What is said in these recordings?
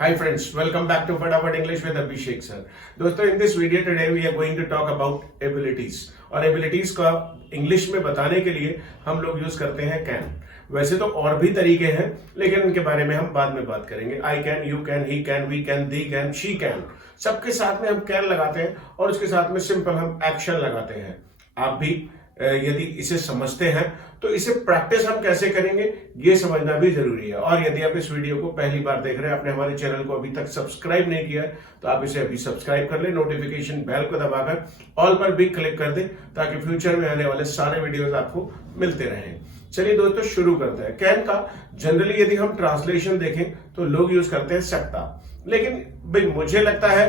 Hi friends, welcome back to Fatafat English with Abhishek sir. दोस्तों in this video today we are going to talk about abilities और abilities का English में बताने के लिए हम लोग यूज करते हैं can. वैसे तो और भी तरीके हैं लेकिन उनके बारे में हम बाद में बात करेंगे. I can, you can, he can, we can, they can, she can. सबके साथ में हम can लगाते हैं और उसके साथ में सिंपल हम एक्शन लगाते हैं. आप भी यदि इसे समझते हैं तो इसे प्रैक्टिस हम कैसे करेंगे ये समझना भी जरूरी है. और यदि आप इस वीडियो को पहली बार देख रहे हैं, आपने हमारे चैनल को अभी तक सब्सक्राइब नहीं किया है तो आप इसे अभी सब्सक्राइब कर ले, नोटिफिकेशन बेल को दबाकर ऑल पर भी क्लिक कर दें ताकि फ्यूचर में आने वाले सारे वीडियोस आपको मिलते रहें. चलिए दोस्तों शुरू करते हैं. कैन का जनरली यदि हम ट्रांसलेशन देखें तो लोग यूज करते हैं सकता, लेकिन भाई मुझे लगता है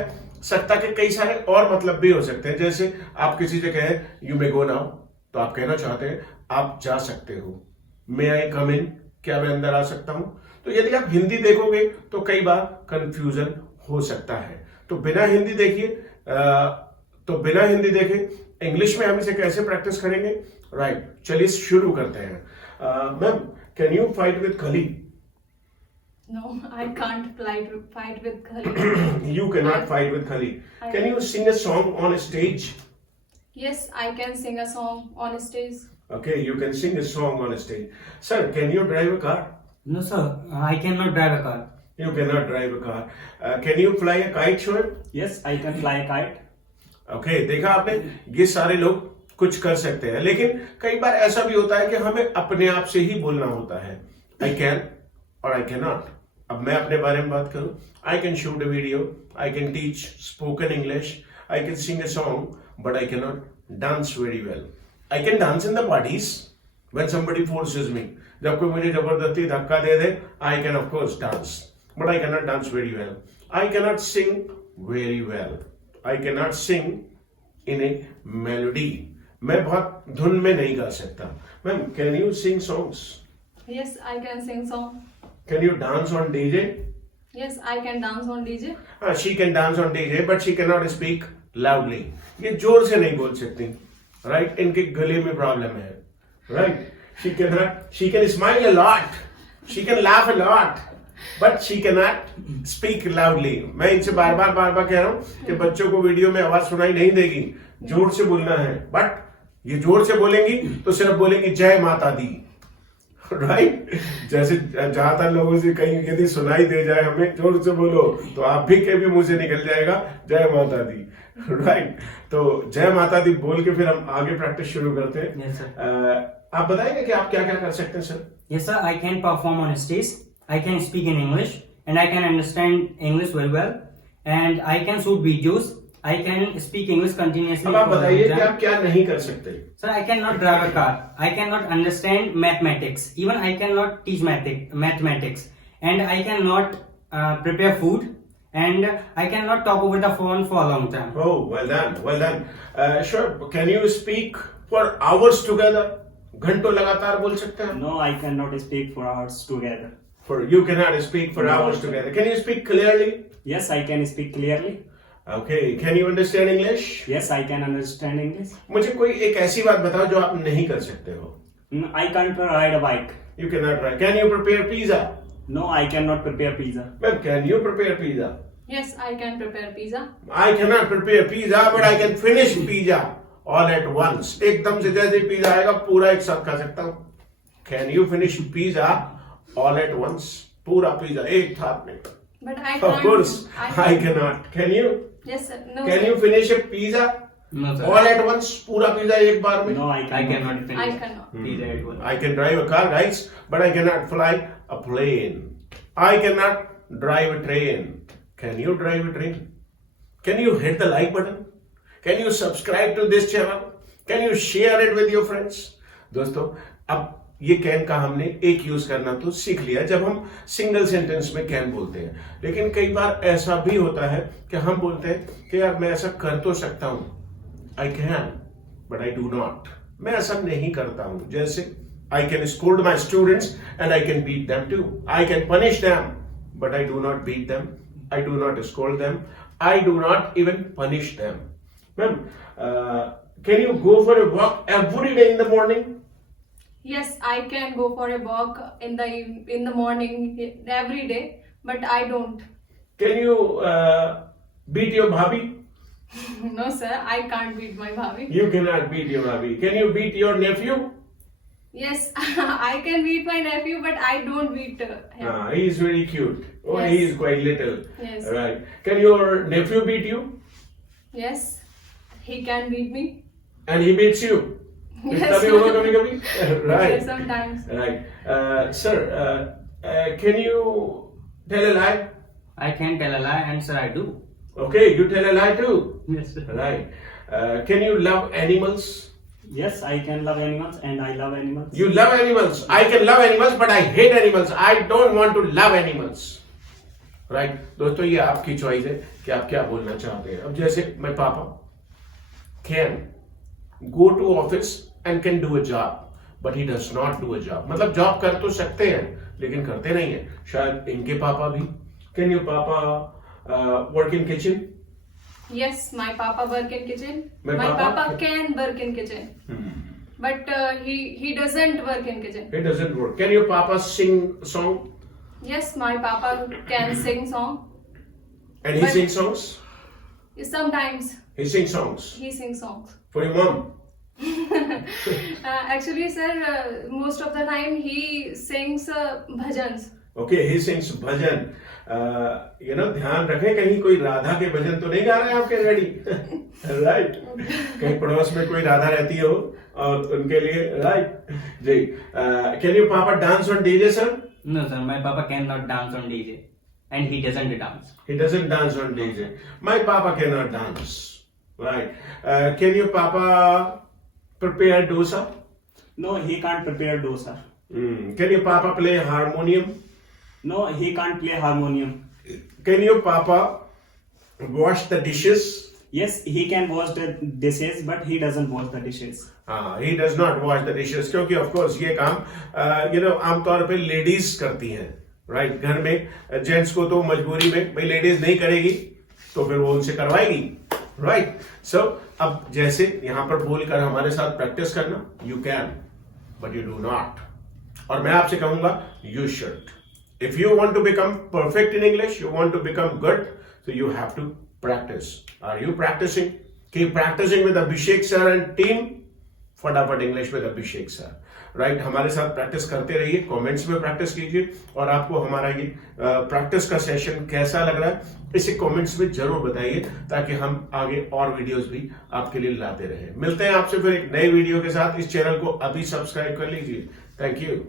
सकता के कई सारे और मतलब भी हो सकते हैं. जैसे आप किसी जगह है यू मे गो नाउ तो आप कहना चाहते हैं आप जा सकते हो. मे आई कम इन, क्या मैं अंदर आ सकता हूं. तो यदि आप हिंदी देखोगे तो कई बार कंफ्यूजन हो सकता है. तो बिना हिंदी देखे इंग्लिश में हम इसे कैसे प्रैक्टिस करेंगे. राइट, चलिए शुरू करते हैं. Ma'am, can you fight with खली? No, I can't fight with Khali. You cannot fight with khali. Can you sing a song on stage? Yes, I can sing a song on stage. Okay, you can sing a song on stage. Sir, can you drive a car? No, sir. I cannot drive a car. You cannot drive a car. Can you fly a kite, Shoaib? Yes, I can fly a kite. Okay, देखा आपने, ये सारे लोग कुछ कर सकते हैं, लेकिन कई बार ऐसा भी होता है कि हमें अपने आप से ही बोलना होता है. I can और I cannot. अब मैं अपने बारे में बात करूं. I can shoot a video, I can teach spoken English, I can sing a song, but I cannot dance very well. I can dance in the parties when somebody forces me. जब कोई मुझे जबरदस्ती धक्का दे दे, I can of course dance, but I cannot dance very well. I cannot sing very well. I cannot sing in a melody. मैं बहुत धुन में नहीं गा सकता. Ma'am, can you sing songs? Yes, I can sing song. Can you dance on DJ? Yes, I can dance on DJ. She can dance on DJ, but she cannot speak loudly. ये जोर से नहीं बोल सकती. Right? इनके गले में problem है. Right? She can smile a lot. She can laugh a lot. But she cannot speak loudly. मैं इनसे बार बार कह रहा हूँ कि बच्चों को वीडियो में आवाज सुनाई नहीं देगी. जोर से बोलना है. But ये जोर से बोलेंगी तो सिर्फ बोलेंगी जय माता दी. राइट जैसे ज्यादातर लोगों से कहीं यदि सुनाई दे जाए हमें जोर से बोलो तो आप भी के भी मुंह से निकल जाएगा जय माता दी. राइट, तो जय माता दी बोल के फिर हम आगे प्रैक्टिस शुरू करते हैं. Yes, sir. आप बताएंगे कि आप क्या क्या कर सकते हैं sir. Yes, sir. I can perform on stage. I can speak in English, and I can understand English very well. And I can shoot videos. I can speak English continuously. अब आप बताइए कि आप क्या नहीं कर सकते. Sir, I cannot drive a car. I cannot understand mathematics. Even I cannot teach mathematics. And I cannot prepare food. And I cannot talk over the phone for a long time. Oh, well done. Sure, can you speak for hours together? घंटों लगातार बोल सकते हैं. No, I cannot speak for hours together. You cannot speak for hours together. Can you speak clearly? Yes, I can speak clearly. Okay, can you understand English? Yes, I can understand English. मुझे कोई एक ऐसी बात बताओ जो आप नहीं कर सकते हो. I can't ride a bike. You cannot write. Can you prepare pizza? No, I cannot prepare pizza. Ma'am, can you prepare pizza? Yes, I can prepare pizza. I cannot prepare pizza, but I can finish pizza all at once. एकदम से जैसे pizza आएगा पूरा एक साथ खा सकता हूँ. Can you finish pizza all at once? पूरा पिज्जा एक थाप में. But I can't. Of course, I cannot. Can you? Yes, sir. No. Can you finish a pizza No, sir. all at once? पूरा पिज्जा एक बार में. No, I cannot cannot finish. I cannot. Pizza at once. I can drive a car, guys, but I cannot fly a plane. I cannot drive a train. Can you drive a train? Can you hit the like button? Can you subscribe to this channel? Can you share it with your friends? दोस्तों, अब ये can का हमने एक use करना तो सीख लिया जब हम सिंगल सेंटेंस में कैन बोलते हैं. लेकिन कई बार ऐसा भी होता है कि हम बोलते हैं कि यार मैं ऐसा कर तो सकता हूं. I can, but I do not. मैं ऐसा नहीं करता हूं. जैसे I can scold my students and I can beat them too. I can punish them, but I do not beat them. I do not scold them. I do not even punish them. Ma'am, can you go for a walk every day in the morning? Yes, I can go for a walk in the morning every day, but I don't. Can you beat your bhabhi? No, sir, I can't beat my bhabhi. You cannot beat your bhabhi. Can you beat your nephew? Yes, I can beat my nephew, but I don't beat him. He is very cute. Oh, Yes. he is quite little. Yes. Right. Can your nephew beat you? Yes, he can beat me. And he beats you? Yes. इतना भी होगा कभी कभी? Right. Yes, sometimes. Right. Sir, can you tell a lie? I can tell a lie, and sir, I do. Okay, you tell a lie too. Yes, sir. Right. Can you love animals? Yes, I can love animals and I love animals. You love animals. I can love animals, but I hate animals. I don't want to love animals. Right. दोस्तों ये आपकी choice है कि आप क्या बोलना चाहते हैं. अब जैसे my पापा can go to office and can do a job, but he does not do a job. मतलब जॉब कर तो सकते हैं लेकिन करते नहीं है. शायद इनके पापा भी. Can your papa work in kitchen? Yes, my papa work in kitchen. My papa can work in kitchen, but he doesn't work in kitchen. It doesn't work. Can your papa sing song? Yes, my papa can sing song. And he But- sings songs? Sometimes He sings songs. he sings songs. For your mom? Actually, sir, most of the time he sings bhajans. Okay, he sings bhajan. ध्यान रखें कहीं कोई राधा के भजन तो नहीं गा रहे हैं आपके डैडी. राइट. कहीं पड़ोस में कोई राधा रहती हो और उनके लिए राइट. जी. Can your papa dance on DJ, sir? No, sir, my papa cannot dance on DJ, and he doesn't dance. He doesn't dance on DJ. My papa cannot dance. Right. Can your papa prepare dosa? No, he can't prepare dosa. Can your papa play harmonium? No, he can't play harmonium. Can your papa wash the dishes? Yes, he can wash the dishes, but he doesn't wash the dishes. He does not wash the dishes क्योंकि of course ये काम आमतौर पे ladies करती हैं. Right. घर में gents को तो मजबूरी में भाई लेडीज नहीं करेगी तो फिर वो उनसे करवाएगी. राइट. सो अब जैसे यहाँ पर बोलकर हमारे साथ प्रैक्टिस करना. You can but you do not. और मैं आपसे कहूंगा you should. If you want to become perfect in English, you want to become good, so you have to practice. Are you practicing? Keep practicing with Abhishek sir and team. Fatafat English with Abhishek sir. Right? हमारे साथ practice करते रहिए. Comments में practice कीजिए और आपको हमारा ये प्रैक्टिस का सेशन कैसा लग रहा है इसे कमेंट्स में जरूर बताइए ताकि हम आगे और वीडियोस भी आपके लिए लाते रहें. मिलते हैं आपसे फिर एक नए वीडियो के साथ. इस चैनल को अभी सब्सक्राइब कर लीजिए. Thank you.